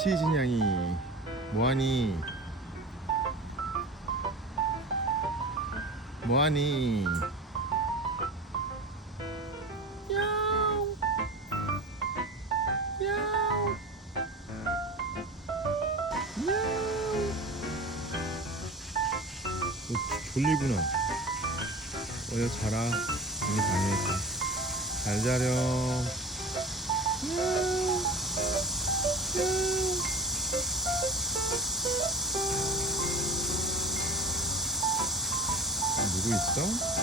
옳지 진양이. 뭐하니? 뭐하니? 야옹 야옹 야옹. 너 졸리구나. 어여 자라. 여기 방해했다. 잘 자렴. 야옹 야옹. 누구 있어?